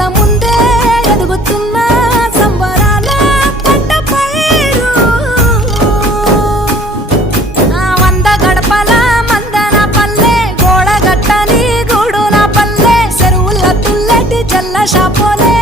కళ్ళ ముందే ఎదుగుతున్న సంబరాల పంట పైరు వంద గడపల మందన పల్లె గోడ గట్టని గూడు నా పల్లె చెరువుల తుల్లటి జల్ల షాపోలే